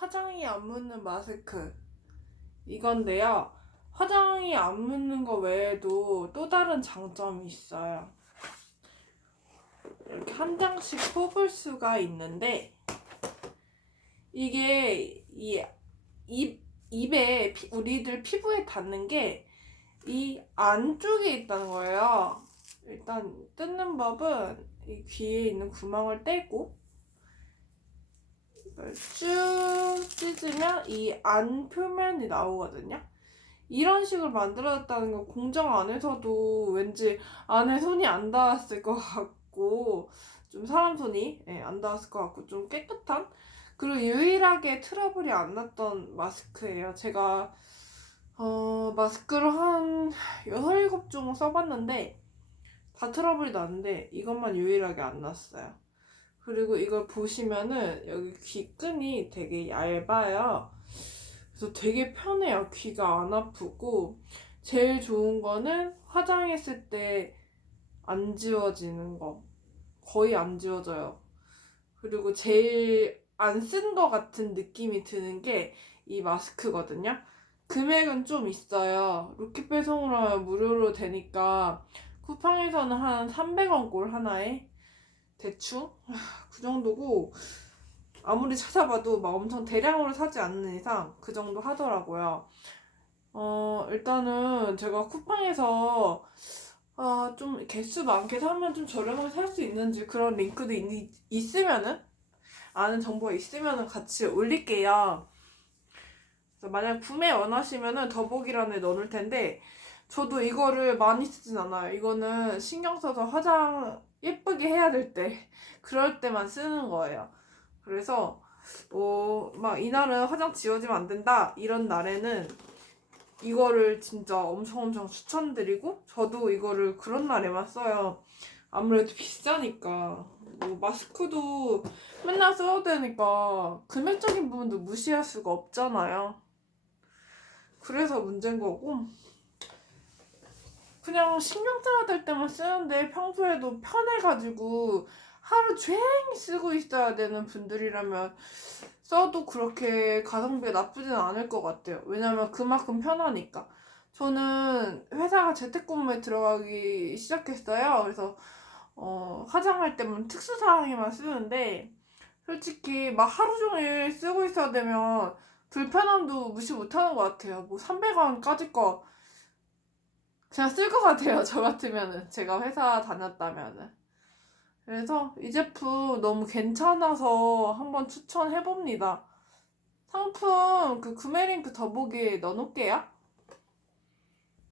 화장이 안 묻는 마스크. 이건데요. 화장이 안 묻는 거 외에도 또 다른 장점이 있어요. 이렇게 한 장씩 뽑을 수가 있는데, 이게 이 입, 입에 피- 우리들 피부에 닿는 게 이 안쪽에 있다는 거예요. 일단 뜯는 법은 이 귀에 있는 구멍을 떼고 이걸 쭉 찢으면 이 안 표면이 나오거든요. 이런 식으로 만들어졌다는 건 공장 안에서도 왠지 안에 손이 안 닿았을 것 같고 좀 사람 손이 예, 안 닿았을 것 같고 좀 깨끗한 그리고 유일하게 트러블이 안 났던 마스크예요. 제가 어, 마스크를 한 6, 7종 써봤는데 다 트러블이 났는데 이것만 유일하게 안 났어요. 그리고 이걸 보시면은 여기 귀끈이 되게 얇아요. 그래서 되게 편해요. 귀가 안 아프고 제일 좋은 거는 화장했을 때 안 지워지는 거. 거의 안 지워져요. 그리고 제일 안 쓴 거 같은 느낌이 드는 게 이 마스크거든요. 금액은 좀 있어요. 로켓 배송으로 하면 무료로 되니까 쿠팡에서는 한 300원 꼴 하나에 대충 아, 그 정도고 아무리 찾아봐도 막 엄청 대량으로 사지 않는 이상 그 정도 하더라고요. 어 일단은 제가 쿠팡에서 아, 좀 개수 많게 사면 좀 저렴하게 살 수 있는지 그런 링크도 있, 있으면은 아는 정보가 있으면은 같이 올릴게요. 만약 구매 원하시면은 더보기란에 넣어놓을 텐데 저도 이거를 많이 쓰진 않아요. 이거는 신경 써서 화장 예쁘게 해야 될 때, 그럴 때만 쓰는 거예요. 그래서, 어, 막 이날은 화장 지워지면 안 된다. 이런 날에는 이거를 진짜 엄청 엄청 추천드리고, 저도 이거를 그런 날에만 써요. 아무래도 비싸니까. 뭐 마스크도 맨날 써야 되니까 금액적인 부분도 무시할 수가 없잖아요. 그래서 문제인 거고, 그냥 신경 써야 될 때만 쓰는데 평소에도 편해가지고 하루 종일 쓰고 있어야 되는 분들이라면 써도 그렇게 가성비가 나쁘진 않을 것 같아요. 왜냐면 그만큼 편하니까. 저는 회사가 재택근무에 들어가기 시작했어요. 그래서 어, 화장할 때만 특수 상황에만 쓰는데 솔직히 막 하루 종일 쓰고 있어야 되면 불편함도 무시 못하는 것 같아요. 뭐 300원까지 거 그냥 쓸 것 같아요. 저 같으면은 제가 회사 다녔다면은. 그래서 이 제품 너무 괜찮아서 한번 추천해 봅니다. 상품 그 구매 링크 더보기에 넣어놓을게요.